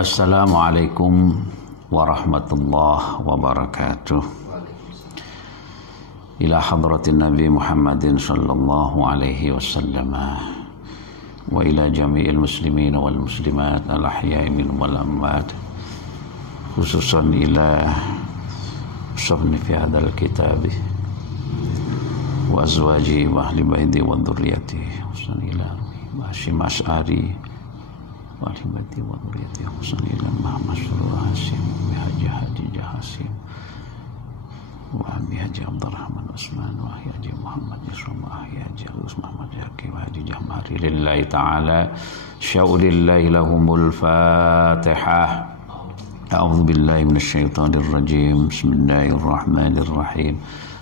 Assalamualaikum warahmatullahi wabarakatuh. Ila hadratin Nabi Muhammadin sallallahu alaihi wasallam wa ila jami'il muslimin wal muslimat al-ahya'i minhum wal amwat, khususan ila sahni fi hadzal kitab wa azwaji wa ahli baiti wa dzurriyyati, khususan ila Hashim Asy'ari wa ahli baiti wa dzurriyyati, khususan ila Muhammad Syurah Hasim wa Haji Jahasim wa Abi Haji Abdurrahman Usman wa Haji Muhammad Yusuf wa Haji Alus Muhammad Yaki wa Haji Jahmari lillahi ta'ala syaulillahi lahumul fatihah. A'udzu billahi minasyaitonir rajim. Bismillahirrahmanirrahim.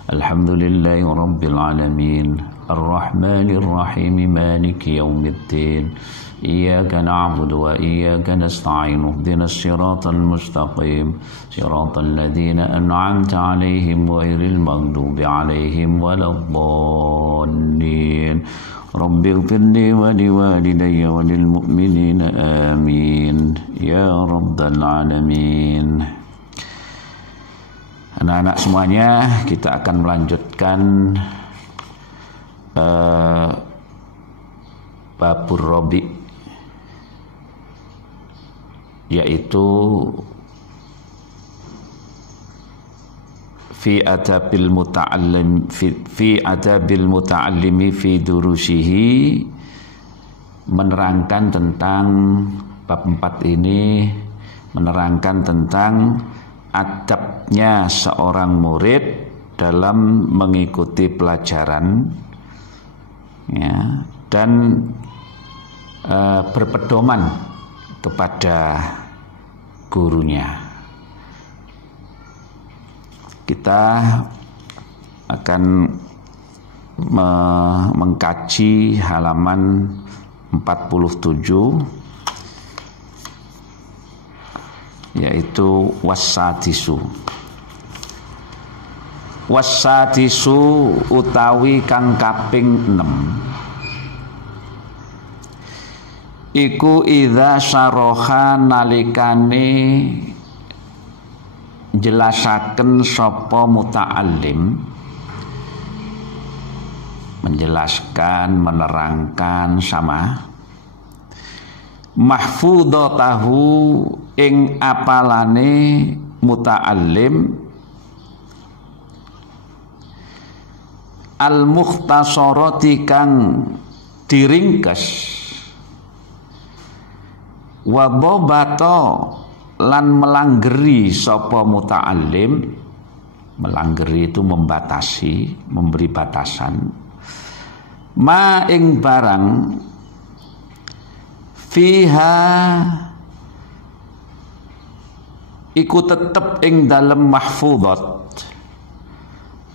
Alhamdulillahi rabbil alamin arrahmanir rahim maliki yaumiddin. Iyyaka na'budu wa iyyaka nasta'in. Ihdinas siratal mustaqim, siratal ladzina an'amta 'alaihim ghairil maghdubi 'alaihim waladdallin. Rabbighfirli wa liwalidayya wa lil mu'minina amin ya rabbal alamin. Anak-anak semuanya, kita akan melanjutkan babur Rabi', yaitu fi adabil muta'allimi fi durusihi, menerangkan tentang bab 4 ini, menerangkan tentang adabnya seorang murid dalam mengikuti pelajaran, ya, dan berpedoman kepada gurunya. Kita akan mengkaji halaman 47, yaitu wassadisu. Wassadisu utawi kang kaping 6 iku idza syaraha nalikane jelasaken sapa muta'allim, menjelaskan, menerangkan sama mahfudhatahu ing apalane muta'allim al-mukhtasarati kang diringkes wa dhabata lan melanggeri sapa muta'allim. Melanggeri itu membatasi, memberi batasan. Ma ing barang fiha iku tetep ing dalem mahfudhat,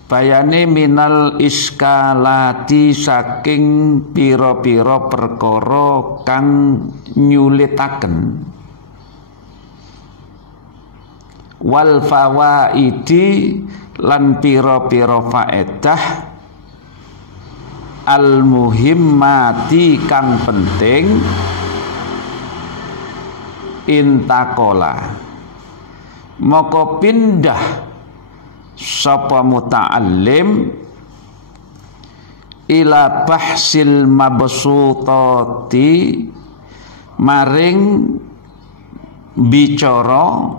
bayane minal iskalati saking pira-pira perkara kang nyulitaken, wal fawaidi lan pira-pira faedah, al muhimmati kang penting, intakola moko pindah sapa muta'allim ila bahsil mabsutati maring bicara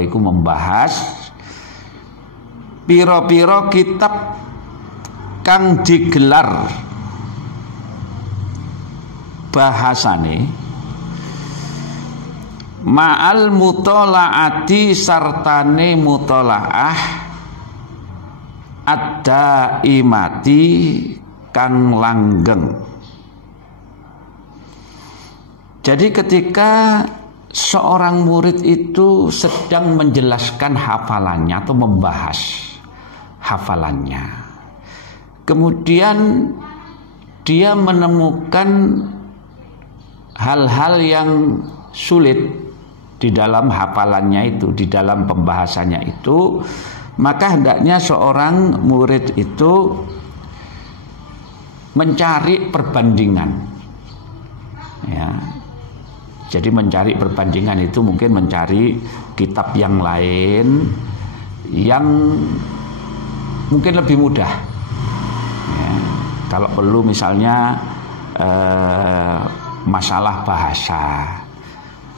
iku membahas pira-pira kitab kang digelar bahasane ma'al mutolaati sartane mutolaah ad-daimati kang langgeng. Jadi ketika seorang murid itu sedang menjelaskan hafalannya atau membahas hafalannya, kemudian dia menemukan hal-hal yang sulit di dalam hafalannya itu, di dalam pembahasannya itu, maka hendaknya seorang murid itu mencari perbandingan, ya, Jadi mencari perbandingan itu mungkin mencari kitab yang lain yang mungkin lebih mudah. Ya, kalau perlu misalnya masalah bahasa.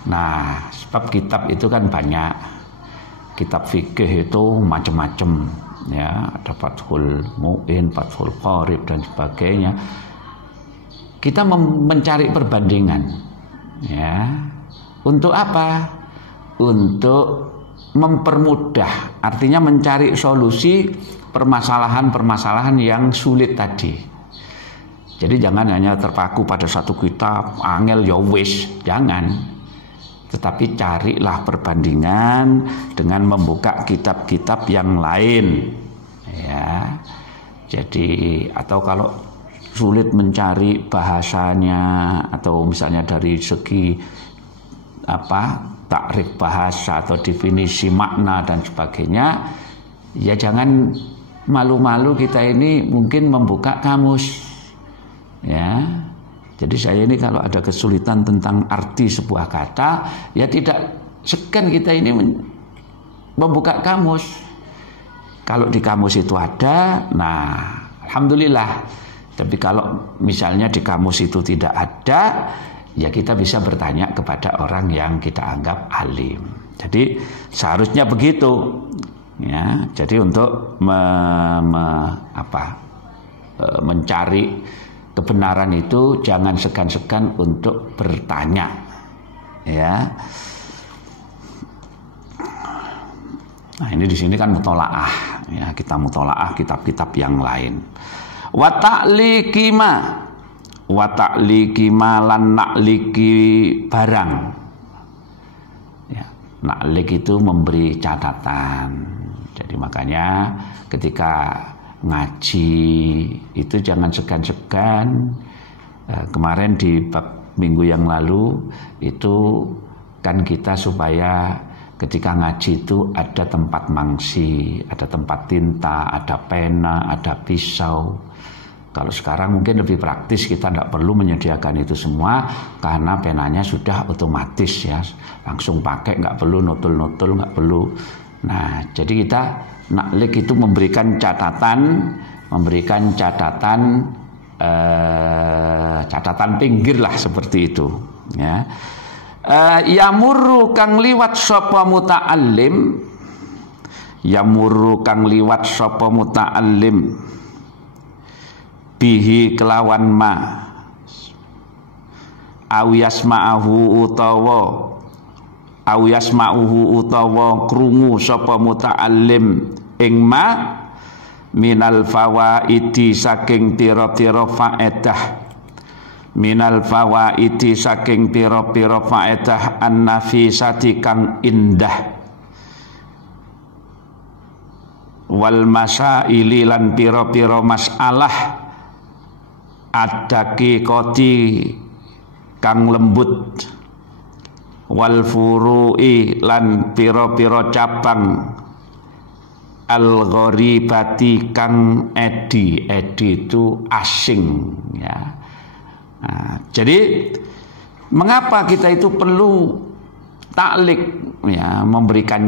Nah, sebab kitab itu kan banyak. Kitab fikih itu macam-macam, ya, ada Fathul Mu'in, Fathul Qorib dan sebagainya. Kita mencari perbandingan, ya. Untuk apa? Untuk mempermudah, artinya mencari solusi permasalahan-permasalahan yang sulit tadi. Jadi jangan hanya terpaku pada satu kitab, angel ya wis, jangan. Tetapi carilah perbandingan dengan membuka kitab-kitab yang lain, ya. Jadi atau kalau sulit mencari bahasanya atau misalnya dari segi takrif bahasa atau definisi makna dan sebagainya, ya jangan malu-malu kita ini mungkin membuka kamus, ya. Jadi saya ini kalau ada kesulitan tentang arti sebuah kata, ya tidak segan kita ini membuka kamus. Kalau di kamus itu ada, nah alhamdulillah. Tapi kalau misalnya di kamus itu tidak ada, ya kita bisa bertanya kepada orang yang kita anggap alim. Jadi seharusnya begitu, ya. Jadi untuk mencari kebenaran itu jangan segan-segan untuk bertanya, ya. Nah, ini di sini kan mutolaah, ya, kita mutolaah kitab-kitab yang lain. Wa ta'liqi ma lan na'liqi barang. Ya, na'liq itu memberi catatan. Jadi makanya ketika ngaji itu jangan segan-segan. Kemarin di bab minggu yang lalu itu kan kita supaya ketika ngaji itu ada tempat mangsi, ada tempat tinta, ada pena, ada pisau. Kalau sekarang mungkin lebih praktis, kita tidak perlu menyediakan itu semua karena penanya sudah otomatis, ya, langsung pakai, nggak perlu notul-notul, nggak perlu. Nah, jadi kita na'liq itu memberikan catatan pinggir lah seperti itu, ya. Yamurru kang liwat sapa muta'allim, yamurru kang liwat sapa muta'allim bihi kelawan ma awyasma'uhu utawa krungu sapa muta'allim ing ma minal fawaidi saking pira-pira faedah, minal fawaidi saking pira-pira faedah an-nafisati kang indah, wal masaili lan pira-pira masalah adaki koti kang lembut, wal furu'i lan pira-pira cabang al-gharibati kang edi itu asing, ya. Nah, jadi mengapa kita itu perlu ta'liq, ya, memberikan,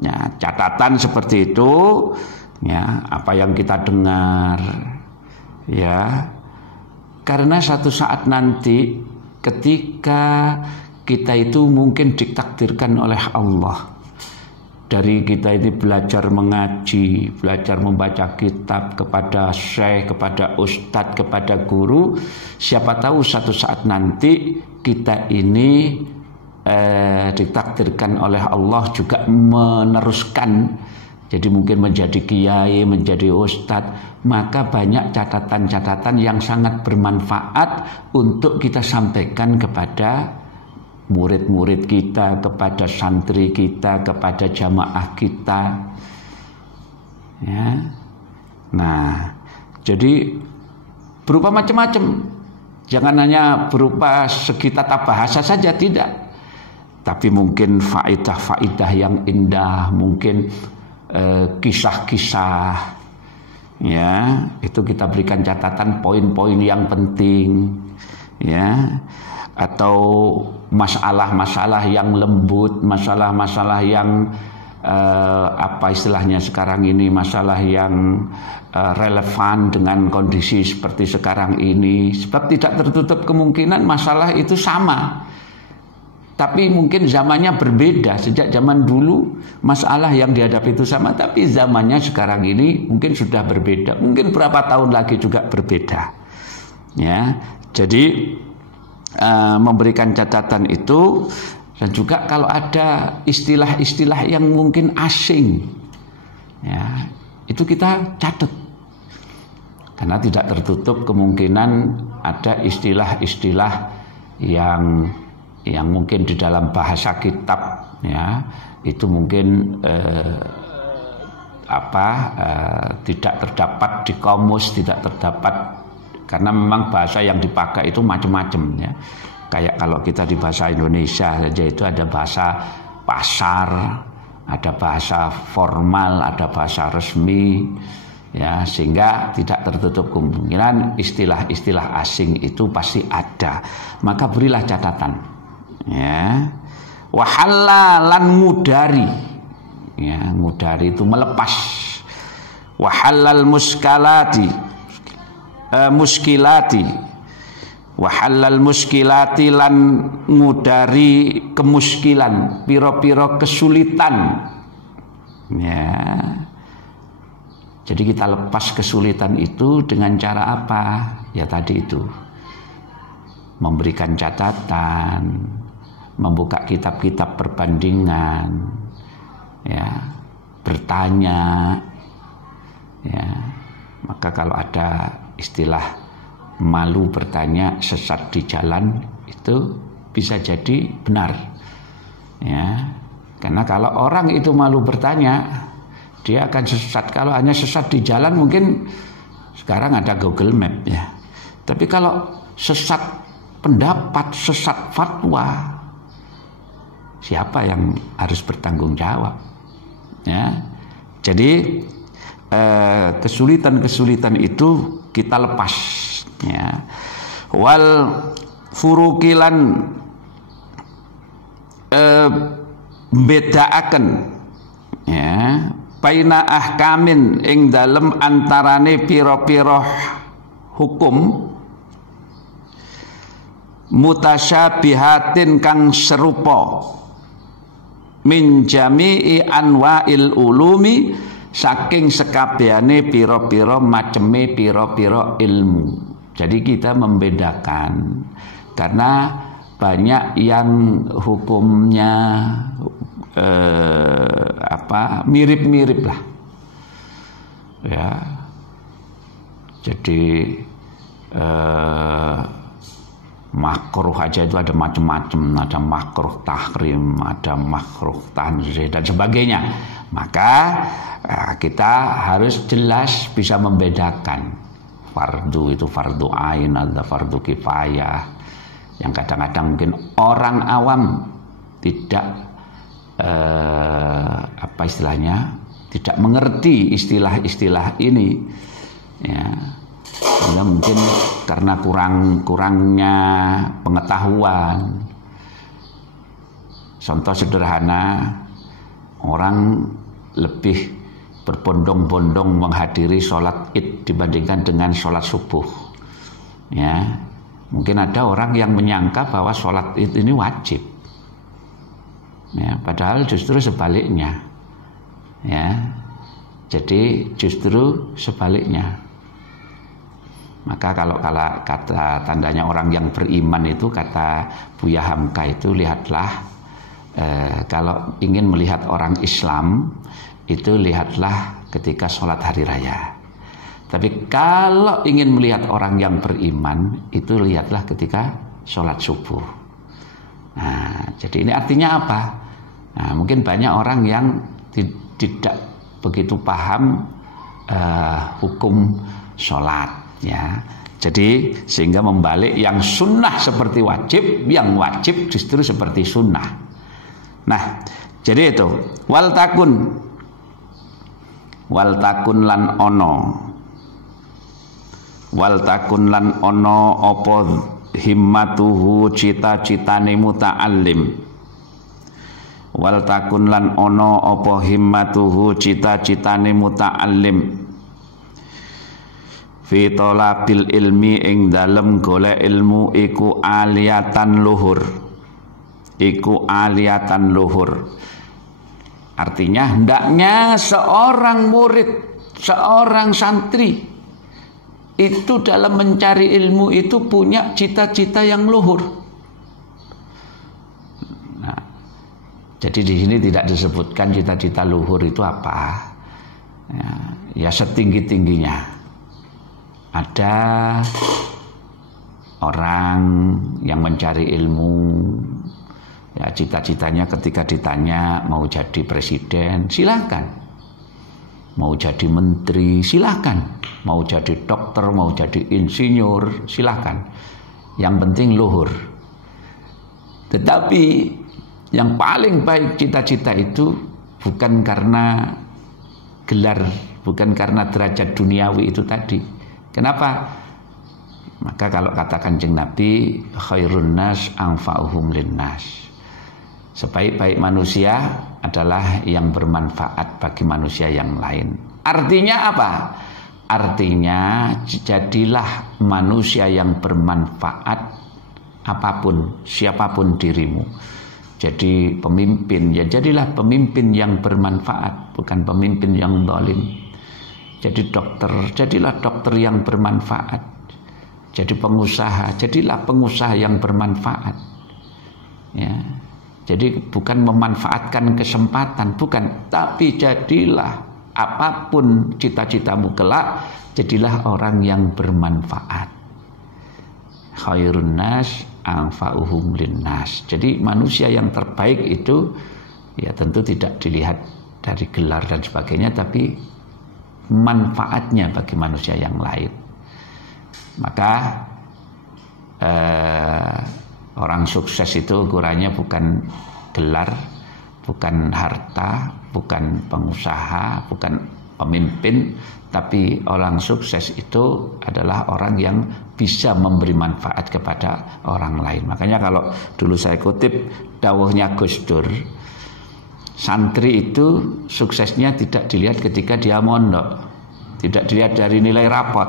ya, catatan seperti itu, ya, apa yang kita dengar, ya. Karena satu saat nanti ketika kita itu mungkin ditakdirkan oleh Allah, dari kita ini belajar mengaji, belajar membaca kitab kepada syekh, kepada ustadz, kepada guru, siapa tahu satu saat nanti kita ini ditakdirkan oleh Allah juga meneruskan, jadi mungkin menjadi kiai, menjadi ustadz, maka banyak catatan-catatan yang sangat bermanfaat untuk kita sampaikan kepada murid-murid kita, kepada santri kita, kepada jamaah kita, ya. Nah, jadi berupa macam-macam. Jangan hanya berupa segi tata bahasa saja, tidak. Tapi mungkin faidah-faidah yang indah, mungkin kisah-kisah, ya, itu kita berikan catatan poin-poin yang penting, ya. atau masalah-masalah yang lembut, masalah-masalah yang apa istilahnya sekarang ini, masalah yang relevan dengan kondisi seperti sekarang ini. Sebab tidak tertutup kemungkinan masalah itu sama, tapi mungkin zamannya berbeda. Sejak zaman dulu masalah yang dihadapi itu sama, tapi zamannya sekarang ini mungkin sudah berbeda. Mungkin berapa tahun lagi juga berbeda. Ya, jadi memberikan catatan itu. Dan juga kalau ada istilah-istilah yang mungkin asing, ya, itu kita catat. Karena tidak tertutup kemungkinan ada istilah-istilah yang mungkin di dalam bahasa kitab, ya, itu mungkin tidak terdapat di kamus, tidak terdapat, karena memang bahasa yang dipakai itu macam-macam, ya. Kayak kalau kita di bahasa Indonesia saja itu ada bahasa pasar, ada bahasa formal, ada bahasa resmi, ya, sehingga tidak tertutup kemungkinan istilah-istilah asing itu pasti ada. Maka berilah catatan, ya. Wahalalan mudari, ya, mudari itu melepas. Wahalal muskilati, wahalal muskilati lan ngudari kemuskilan, piro-piro kesulitan, ya. Jadi kita lepas kesulitan itu dengan cara apa? Ya tadi itu, memberikan catatan, membuka kitab-kitab perbandingan, ya, bertanya, ya. Maka kalau ada istilah malu bertanya, sesat di jalan, itu bisa jadi benar, ya. Karena kalau orang itu malu bertanya, dia akan sesat. Kalau hanya sesat di jalan, mungkin sekarang ada Google Map, ya. Tapi kalau sesat pendapat, sesat fatwa, siapa yang harus bertanggung jawab, ya. Jadi kesulitan-kesulitan itu kita lepas, ya. Wal furukilan bedaaken, ya, baina ahkamin ing dalem antarane pira-pira hukum mutasyabihatin kang serupa min jami'i anwa'il ulumi, saking sekabehane pira-pira maceme pira-pira ilmu. Jadi kita membedakan, karena banyak yang hukumnya mirip-mirip lah, ya. Jadi makruh aja itu ada macam-macam, ada makruh tahrim, ada makruh tanzih dan sebagainya. Maka kita harus jelas bisa membedakan. Fardu itu fardu ain, ada fardu kifayah, yang kadang-kadang mungkin orang awam tidak tidak mengerti istilah-istilah ini, ya. Sehingga mungkin karena kurangnya pengetahuan. Contoh sederhana, orang lebih berbondong-bondong menghadiri sholat id dibandingkan dengan sholat subuh, ya. Mungkin ada orang yang menyangka bahwa sholat id ini wajib, ya, padahal justru sebaliknya, ya. Jadi justru sebaliknya. Maka kalau kata tandanya orang yang beriman itu, kata Buya Hamka itu, lihatlah, kalau ingin melihat orang Islam itu lihatlah ketika sholat hari raya. Tapi kalau ingin melihat orang yang beriman itu lihatlah ketika sholat subuh. Nah, jadi ini artinya apa? Nah, mungkin banyak orang yang tidak begitu paham hukum sholat, ya. Jadi sehingga membalik, yang sunnah seperti wajib, yang wajib justru seperti sunnah. Nah, jadi itu wal takun lan ono apa himmatuhu cita-citane muta'allim, wal takun lan ono apa himmatuhu cita-citane muta'allim fi talabil ilmi ing dalem golek ilmu iku aliyatan luhur, iku aliyatan luhur. Artinya hendaknya seorang murid, seorang santri itu dalam mencari ilmu itu punya cita-cita yang luhur. Nah, jadi di sini tidak disebutkan cita-cita luhur itu apa. Ya setinggi-tingginya. Ada orang yang mencari ilmu, ya cita-citanya ketika ditanya mau jadi presiden, silakan. Mau jadi menteri, silakan. Mau jadi dokter, mau jadi insinyur, silakan. Yang penting luhur. Tetapi yang paling baik cita-cita itu bukan karena gelar, bukan karena derajat duniawi itu tadi. Kenapa? Maka kalau kata Kanjeng Nabi, khairun nas anfa'uhum linnas. Sebaik-baik manusia adalah yang bermanfaat bagi manusia yang lain. Artinya apa? Artinya jadilah manusia yang bermanfaat apapun, siapapun dirimu. Jadi pemimpin, ya jadilah pemimpin yang bermanfaat, bukan pemimpin yang zalim. Jadi dokter, jadilah dokter yang bermanfaat. Jadi pengusaha, jadilah pengusaha yang bermanfaat. Ya. Jadi bukan memanfaatkan kesempatan, bukan, tapi jadilah apapun cita-citamu kelak, jadilah orang yang bermanfaat. Khairun nas anfa'uhum linnas. Jadi manusia yang terbaik itu ya tentu tidak dilihat dari gelar dan sebagainya, tapi manfaatnya bagi manusia yang lain. Maka orang sukses itu ukurannya bukan gelar, bukan harta, bukan pengusaha, bukan pemimpin, tapi orang sukses itu adalah orang yang bisa memberi manfaat kepada orang lain. Makanya kalau dulu saya kutip dawuhnya Gus Dur, santri itu suksesnya tidak dilihat ketika dia mondok, tidak dilihat dari nilai rapot,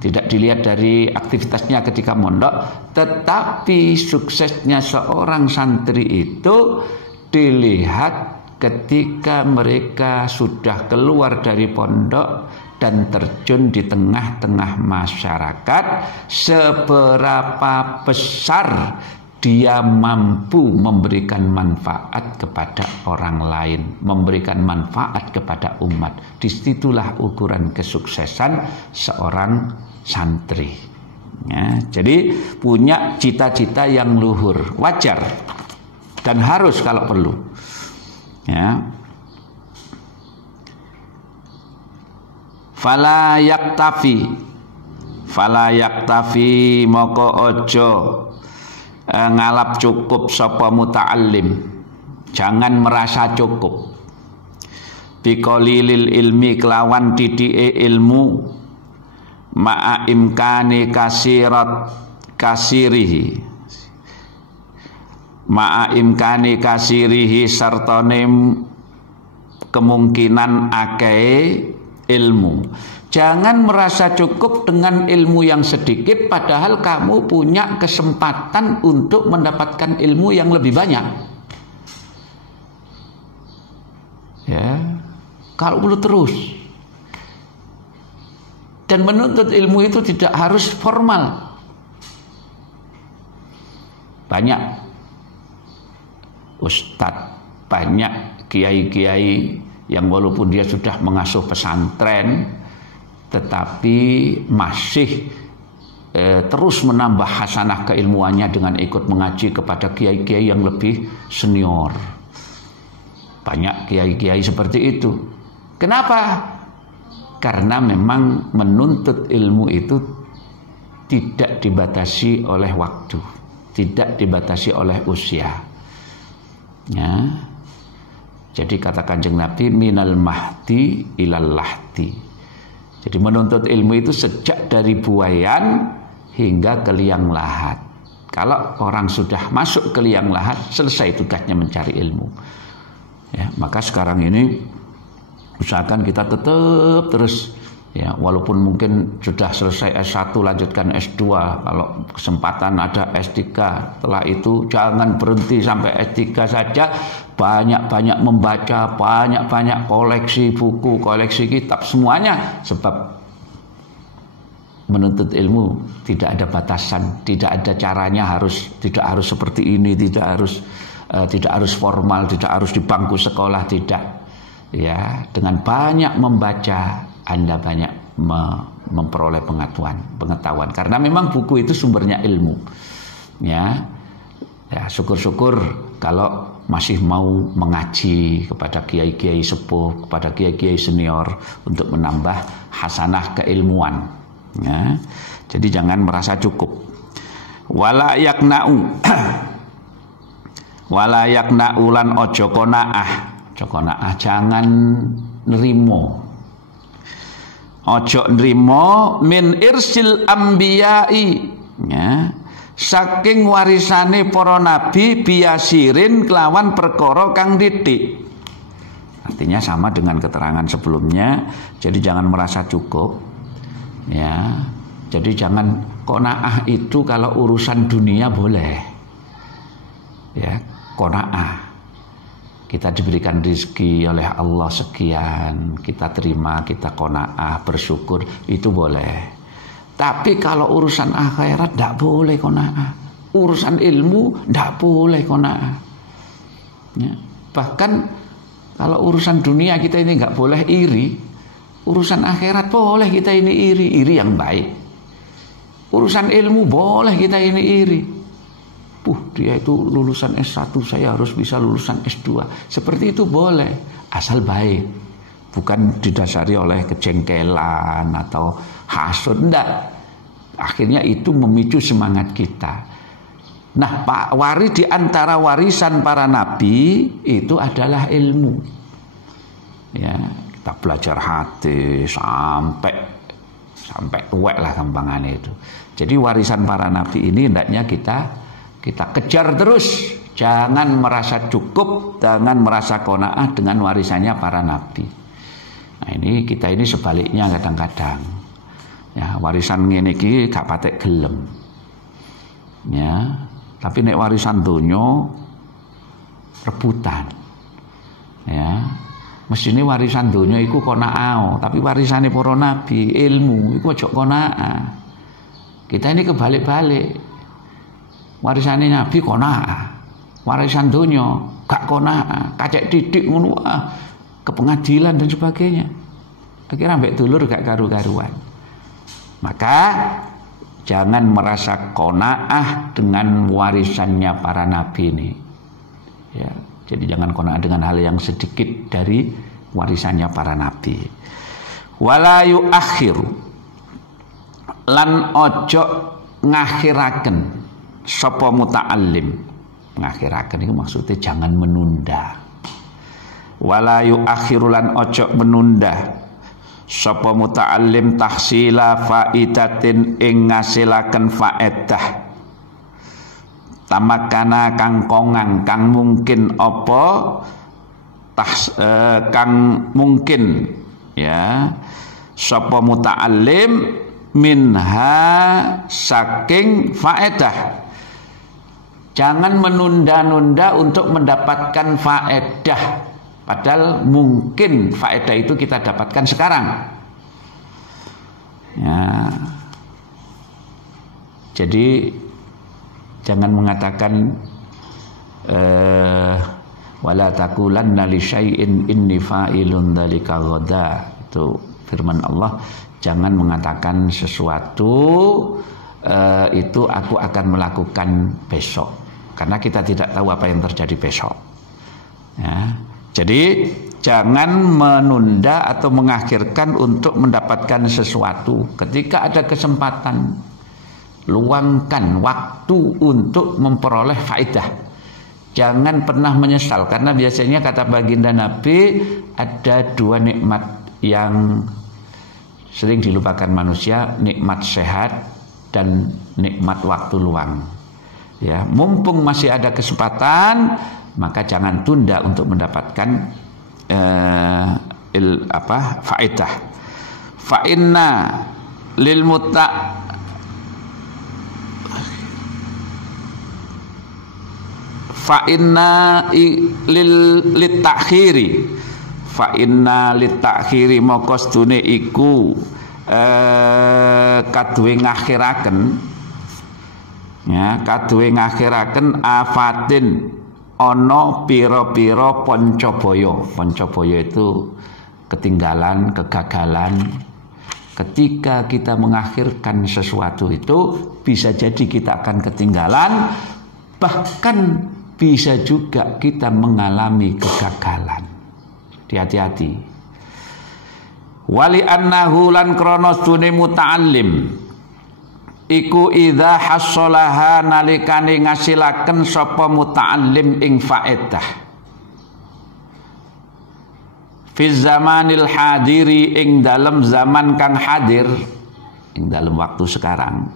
tidak dilihat dari aktivitasnya ketika mondok, tetapi suksesnya seorang santri itu dilihat ketika mereka sudah keluar dari pondok dan terjun di tengah-tengah masyarakat, seberapa besar dia mampu memberikan manfaat kepada orang lain, memberikan manfaat kepada umat. Disitulah ukuran kesuksesan seorang santri. Ya, jadi punya cita-cita yang luhur, wajar dan harus kalau perlu. Ya. Fala yaktafi moko ojo ngalap cukup sapa muta'allim, jangan merasa cukup biqalilil ilmi kelawan titike ilmu ma'a imkani kasirihi sartane kemungkinan akeh ilmu. Jangan merasa cukup dengan ilmu yang sedikit, padahal kamu punya kesempatan untuk mendapatkan ilmu yang lebih banyak. Ya, kalau perlu terus. Dan menuntut ilmu itu tidak harus formal. Banyak ustadz, banyak kiai-kiai yang walaupun dia sudah mengasuh pesantren, tetapi masih terus menambah hasanah keilmuannya dengan ikut mengaji kepada kiai-kiai yang lebih senior. Banyak kiai-kiai seperti itu. Kenapa? Karena memang menuntut ilmu itu tidak dibatasi oleh waktu, tidak dibatasi oleh usia. Ya. Jadi kata Kanjeng Nabi, minal mahdi ilal lahdi. Jadi menuntut ilmu itu sejak dari buayan hingga ke liang lahat. Kalau orang sudah masuk ke liang lahat, selesai tugasnya mencari ilmu. Ya, maka sekarang ini usahakan kita tetap terus, ya, walaupun mungkin sudah selesai S1 lanjutkan S2, kalau kesempatan ada S3, setelah itu jangan berhenti sampai S3 saja, banyak-banyak membaca, banyak-banyak koleksi buku, koleksi kitab, semuanya, sebab menuntut ilmu tidak ada batasan, tidak ada caranya, tidak harus seperti ini, tidak harus formal, tidak harus di bangku sekolah, tidak. Ya, dengan banyak membaca Anda banyak memperoleh pengetahuan karena memang buku itu sumbernya ilmu. Ya, syukur-syukur kalau masih mau mengaji kepada kiai-kiai sepuh, kepada kiai-kiai senior untuk menambah hasanah keilmuan. Ya, jadi jangan merasa cukup. Wala yakna'u lan ojo kona'ah. Kona'ah jangan nerimo, ojo nerimo min irsil ambiyai, ya, saking warisane para nabi biasirin kelawan perkara kang titik. Artinya sama dengan keterangan sebelumnya. Jadi jangan merasa cukup, ya. Jadi jangan kona'ah itu kalau urusan dunia boleh, ya, kona'ah. Kita diberikan rezeki oleh Allah sekian, kita terima, kita qanaah, bersyukur, itu boleh. Tapi kalau urusan akhirat tidak boleh qanaah. Urusan ilmu tidak boleh qanaah. Ya. Bahkan kalau urusan dunia kita ini nggak boleh iri, urusan akhirat boleh kita ini iri yang baik. Urusan ilmu boleh kita ini iri. Dia itu lulusan S1, saya harus bisa lulusan S2. Seperti itu boleh, asal baik. Bukan didasari oleh kejengkelan atau hasud, enggak. Akhirnya itu memicu semangat kita. Nah, di antara warisan para nabi itu adalah ilmu. Ya, kita belajar hadis sampai tuwek lah gampangannya itu. Jadi warisan para nabi ini hendaknya kita kejar terus, jangan merasa cukup, jangan merasa qanaah dengan warisannya para nabi. Nah, kita ini sebaliknya kadang-kadang. Ya, warisan ngene iki gak patek gelem. Ya, tapi nek warisan donya rebutan. Ya, mestine warisan donya iku qanaah, tapi warisane para nabi ilmu iku aja qanaah. Kita ini kebalik-balik. Warisane nabi qanaah, warisan donya gak qanaah, kacek didik ngono, ke pengadilan dan sebagainya. Akhirnya ambek dulur gak karu-karuan. Maka jangan merasa qanaah dengan warisannya para nabi ini. Ya, jadi jangan qanaah dengan hal yang sedikit dari warisannya para nabi. Wala yuakhiru lan ojo ngakhiraken sapa muta'allim. Ngakhiraken itu maksudnya jangan menunda. Wala yuakhiru lan ojo menunda sapa muta'allim tahsila faidatin ing ngasilaken faedah tamakana kang kongang kang mungkin apa kang mungkin, ya, sapa muta'allim minha saking faedah. Jangan menunda-nunda untuk mendapatkan faedah, padahal mungkin faedah itu kita dapatkan sekarang. Ya. Jadi jangan mengatakan wala taqulanna li syai'in inni fa'ilun dzalika ghada. Itu firman Allah, jangan mengatakan sesuatu itu aku akan melakukan besok, karena kita tidak tahu apa yang terjadi besok. Ya. Jadi jangan menunda atau mengakhirkan untuk mendapatkan sesuatu. Ketika ada kesempatan, luangkan waktu untuk memperoleh faedah. Jangan pernah menyesal, karena biasanya kata baginda Nabi, ada dua nikmat yang sering dilupakan manusia, nikmat sehat dan nikmat waktu luang. Ya, mumpung masih ada kesempatan, maka jangan tunda untuk mendapatkan faedah. Fa inna lil takhiri moko stune iku kaduwe ngakhiraken, ya, kaduwe ngakhiraken afatin ana pira-pira pancabaya. Pancabaya itu ketinggalan, kegagalan. Ketika kita mengakhirkan sesuatu itu bisa jadi kita akan ketinggalan, bahkan bisa juga kita mengalami kegagalan. Hati-hati. Wali annahu lan kronos dune muta'allim iku idza hassalaha nalikane ngasilaken sapa muta'allim ing faedah fi zamanil hadiri ing dalem zaman kang hadir, ing dalem waktu sekarang.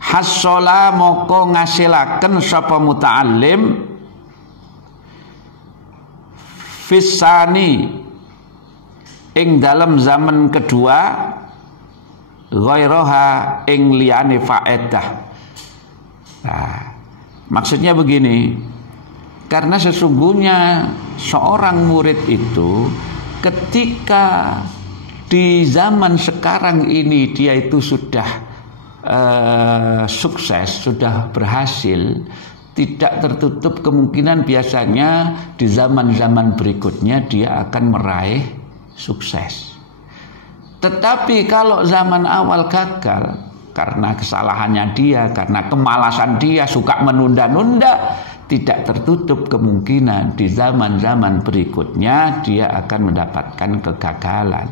Hassala moko ngasilaken sapa muta'allim fisani ing dalam zaman kedua ghairaha ing liyane faedah. Nah, maksudnya begini, karena sesungguhnya seorang murid itu ketika di zaman sekarang ini dia itu sudah sukses, sudah berhasil, tidak tertutup kemungkinan biasanya di zaman-zaman berikutnya dia akan meraih sukses. Tetapi kalau zaman awal gagal karena kesalahannya dia, karena kemalasan dia, suka menunda-nunda, tidak tertutup kemungkinan di zaman-zaman berikutnya dia akan mendapatkan kegagalan.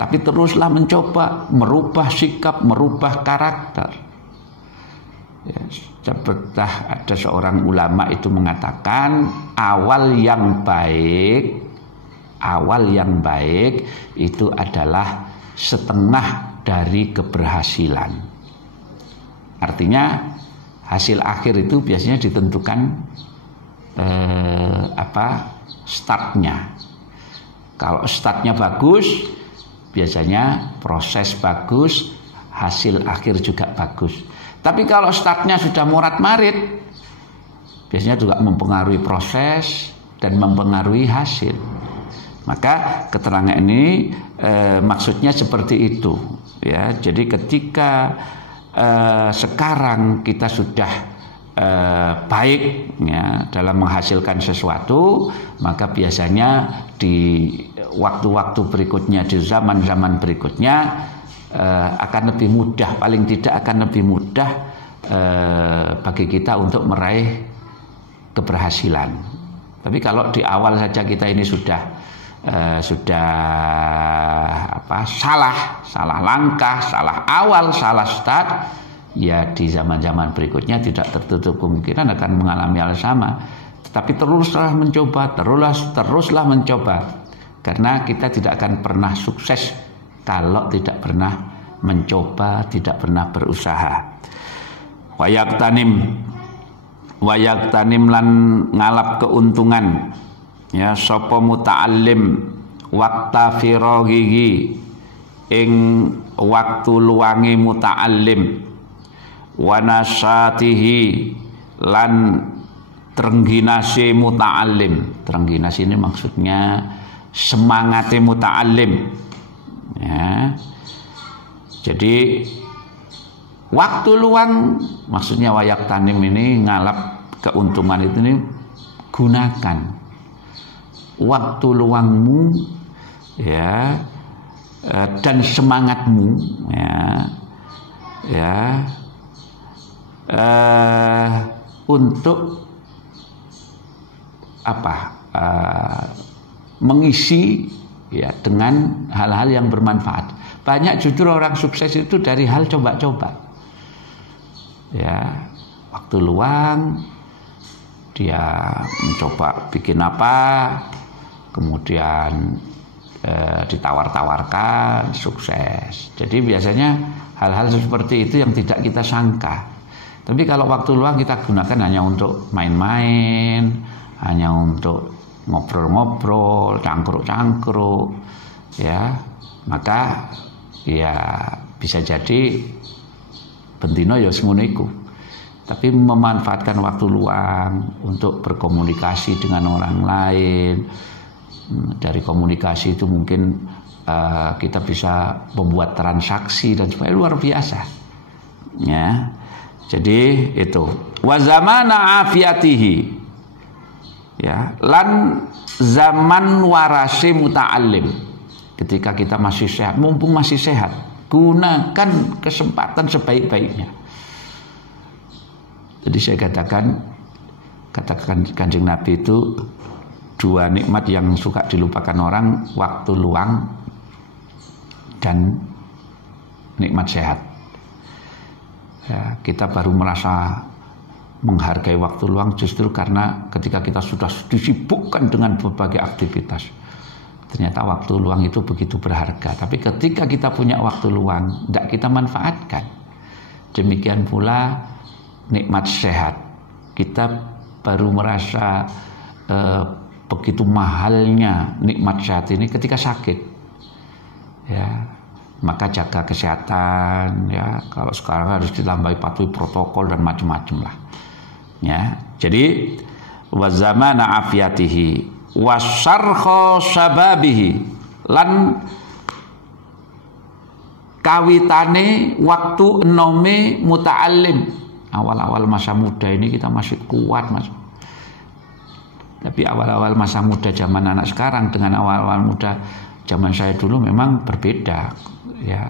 Tapi teruslah mencoba merubah sikap, merubah karakter. Ya, seperti ada seorang ulama itu mengatakan awal yang baik itu adalah setengah dari keberhasilan. Artinya hasil akhir itu biasanya ditentukan startnya. Kalau startnya bagus, biasanya proses bagus, hasil akhir juga bagus. Tapi kalau startnya sudah morat-marit, biasanya juga mempengaruhi proses dan mempengaruhi hasil. Maka keterangan ini maksudnya seperti itu, ya. Jadi ketika sekarang kita sudah baik, ya, dalam menghasilkan sesuatu, maka biasanya di waktu-waktu berikutnya, di zaman-zaman berikutnya akan lebih mudah, paling tidak akan lebih mudah bagi kita untuk meraih keberhasilan. Tapi kalau di awal saja kita ini sudah salah langkah, salah awal, salah start, ya di zaman-zaman berikutnya tidak tertutup kemungkinan akan mengalami hal sama. Tetapi teruslah mencoba, teruslah mencoba, karena kita tidak akan pernah sukses kalau tidak pernah mencoba, tidak pernah berusaha. Wayak tanim lan ngalap keuntungan, ya, sapa muta'allim waqta firaghihi ing waktu luange muta'allim wa nasatihi lan trengginase muta'allim. Trengginase ini maksudnya semangate muta'allim, ya. Jadi waktu luang, maksudnya wayak tanim ini ngalap keuntungan itu, ini gunakan waktu luangmu, ya, dan semangatmu, ya, untuk mengisi, ya, dengan hal-hal yang bermanfaat. Banyak justru orang sukses itu dari hal coba-coba, ya. Waktu luang dia mencoba bikin apa, kemudian ditawar-tawarkan, sukses. Jadi biasanya hal-hal seperti itu yang tidak kita sangka. Tapi kalau waktu luang kita gunakan hanya untuk main-main, hanya untuk ngobrol-ngobrol, cangkruk-cangkruk, ya, maka ya bisa jadi bendino ya semono iku. Tapi memanfaatkan waktu luang untuk berkomunikasi dengan orang lain. Dari komunikasi itu mungkin kita bisa membuat transaksi dan sebagainya, luar biasa. Ya. Jadi itu wa zamana afiyatihi, ya, lan zaman warasi muta'allim. Ketika kita masih sehat, mumpung masih sehat, gunakan kesempatan sebaik-baiknya. Jadi saya katakan Kanjeng Nabi itu dua nikmat yang suka dilupakan orang, waktu luang dan nikmat sehat. Ya, kita baru merasa menghargai waktu luang justru karena ketika kita sudah disibukkan dengan berbagai aktivitas, ternyata waktu luang itu begitu berharga. Tapi ketika kita punya waktu luang, tidak kita manfaatkan. Demikian pula nikmat sehat. Kita baru merasa begitu mahalnya nikmat sehat ini ketika sakit. Ya, maka jaga kesehatan, ya. Kalau sekarang harus ditambahi patuhi protokol dan macam-macam lah. Ya, jadi wa zamana afiyatihi wasarkha sababihi, lan kawitane waktu enome muta'allim. Awal-awal masa muda ini kita masih kuat, Mas. Tapi awal-awal masa muda zaman anak sekarang dengan awal-awal muda zaman saya dulu memang berbeda, ya.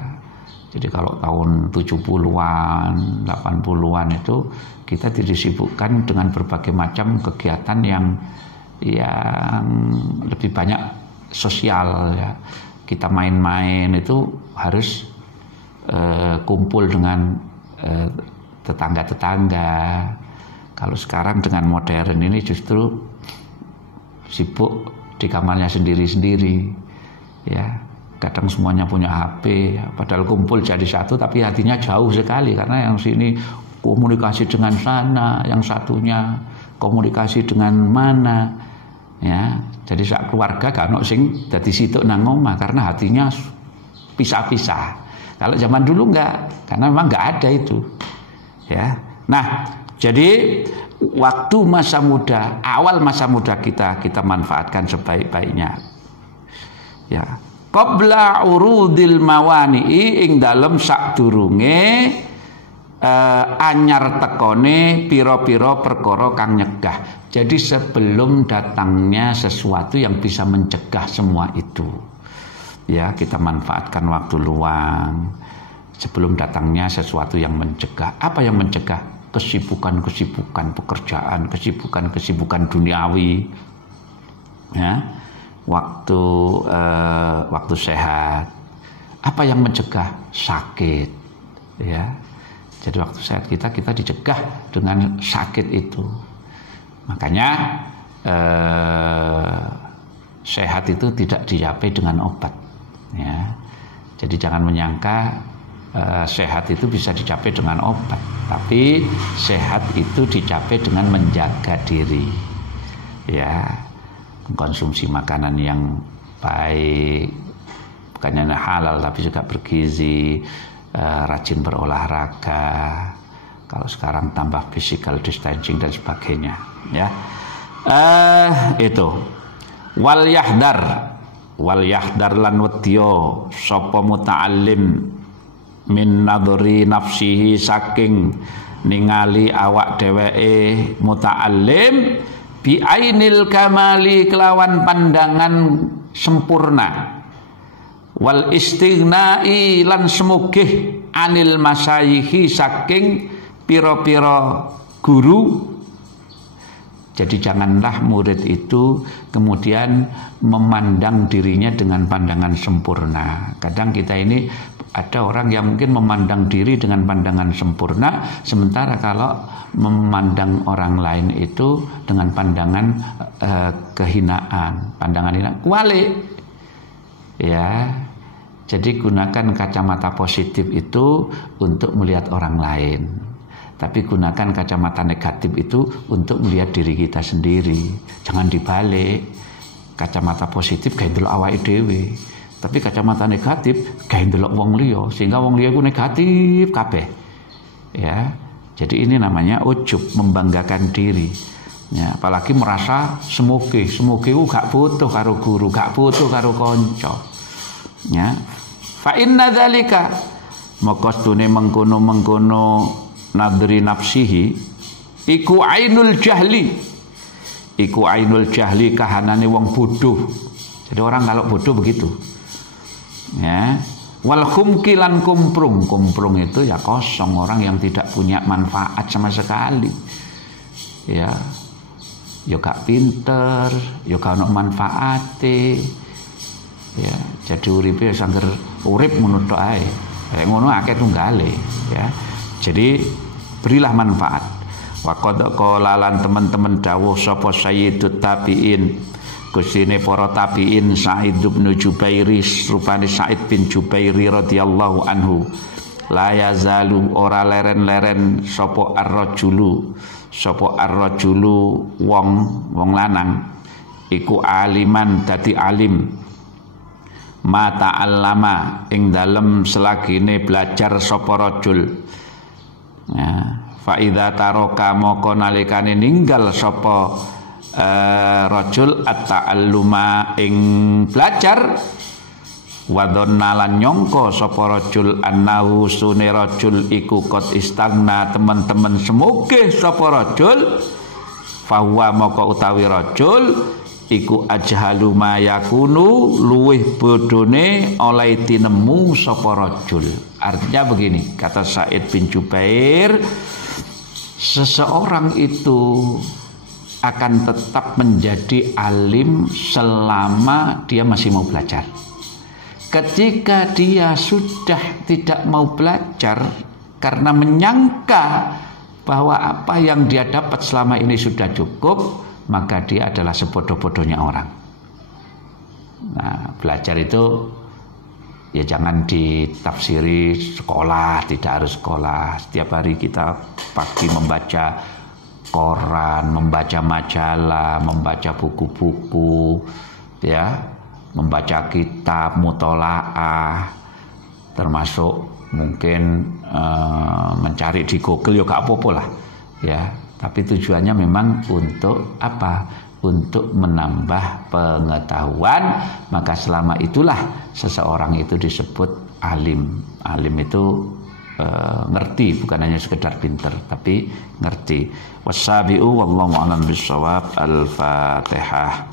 Jadi kalau tahun 70-an, 80-an itu kita disibukkan dengan berbagai macam kegiatan yang lebih banyak sosial, ya. Kita main-main itu harus kumpul dengan tetangga-tetangga. Kalau sekarang dengan modern ini justru sibuk di kamarnya sendiri-sendiri, ya. Kadang semuanya punya HP, padahal kumpul jadi satu tapi hatinya jauh sekali karena yang sini komunikasi dengan sana, yang satunya komunikasi dengan mana, ya. Jadi sak keluarga gak ono sing dadi situk nang omah karena hatinya pisah-pisah. Kalau zaman dulu enggak, karena memang enggak ada itu, ya. Nah, jadi waktu masa muda, awal masa muda kita manfaatkan sebaik-baiknya, ya. Qabla urudil mawani'i, ing dalem sakdurunge anyar tekone pira-pira perkara kang nyegah. Jadi sebelum datangnya sesuatu yang bisa mencegah semua itu, ya, kita manfaatkan waktu luang sebelum datangnya sesuatu yang mencegah. Apa yang mencegah? Kesibukan-kesibukan pekerjaan, kesibukan-kesibukan duniawi, ya. Waktu sehat. Apa yang mencegah? Sakit, ya. Jadi waktu sehat kita dicegah dengan sakit itu. Makanya sehat itu tidak dicapai dengan obat, ya. Jadi jangan menyangka sehat itu bisa dicapai dengan obat, tapi sehat itu dicapai dengan menjaga diri, ya. Konsumsi makanan yang baik, bukannya halal tapi juga bergizi, rajin berolahraga. Kalau sekarang tambah physical distancing dan sebagainya, ya. Itu wal yahdar lan wedya sapa muta'allim min nadhri nafsihi, saking ningali awak dheweke muta'allim bi ainil kamali, kelawan pandangan sempurna, wal istighnai lan semugih anil masayikhi, saking pira-pira guru. Jadi janganlah murid itu kemudian memandang dirinya dengan pandangan sempurna. Kadang kita ini ada orang yang mungkin memandang diri dengan pandangan sempurna, sementara kalau memandang orang lain itu dengan pandangan kehinaan, pandangan hina. Kuali, Ya. Jadi gunakan kacamata positif itu untuk melihat orang lain. Tapi gunakan kacamata negatif itu untuk melihat diri kita sendiri. Jangan dibalik. Kacamata positif gawe ndelok awake dhewe. Tapi kacamata negatif gawe ndelok wong liya, sehingga wong liya ku negatif kabeh. Ya. Jadi ini namanya ujub, membanggakan diri. Ya, apalagi merasa semoge ku gak butuh karo guru, gak butuh karo kanca. Ya. Fa inna dzalika maka stune mengkono-mengkono nadri nafsihi iku ainul jahli. Iku ainul jahli, kahanane wong bodoh. Jadi orang kalau bodoh begitu. Ya. Wal khumki lan kumprung. Kumprung itu ya kosong, orang yang tidak punya manfaat sama sekali. Ya. Ya gak pinter, ya gak ono manfaate. Ya, jadi uripe sangger urip ngono tok ae. Kayak ngono akeh tunggale, ya. Jadi berilah manfaat. Wa qad qala lan teman-teman dawuh sapa sayyidut tabiin. Gustine para tabiin Sa'id bin Jubairi, rupane Sa'id bin Jubairi radhiyallahu anhu. La yazalu ora leren-leren sapa ar-rajulu wong lanang iku aliman dadi alim. Mata allama ing dalem selagine belajar sapa rajul. Ya, fa idza taraka moko nalikane ninggal sapa rajul at-ta'alluma ing belajar wa dhanna lan nyangka sapa rajul annahu sune rajul iku qad istagna, teman-teman semoge sapa rajul fa huwa moko utawi rajul iku ajhalu ma yakunu, luwih bodone oleh tinemu sapa rajul. Artinya begini, kata Sa'id bin Jubair, seseorang itu akan tetap menjadi alim selama dia masih mau belajar. Ketika dia sudah tidak mau belajar karena menyangka bahwa apa yang dia dapat selama ini sudah cukup, maka dia adalah sebodoh-bodohnya orang. Nah, belajar itu ya jangan ditafsiri sekolah, tidak harus sekolah. Setiap hari kita pagi membaca koran, membaca majalah, membaca buku-buku, ya, membaca kitab, mutolaah, termasuk mungkin mencari di Google ya gak apa-apa lah, ya. Tapi tujuannya memang untuk apa? Untuk menambah pengetahuan. Maka selama itulah seseorang itu disebut alim. Alim itu ngerti, bukan hanya sekedar pinter, tapi ngerti. Wassabi'u wallahu a'lam bishawab. Al-Fatihah.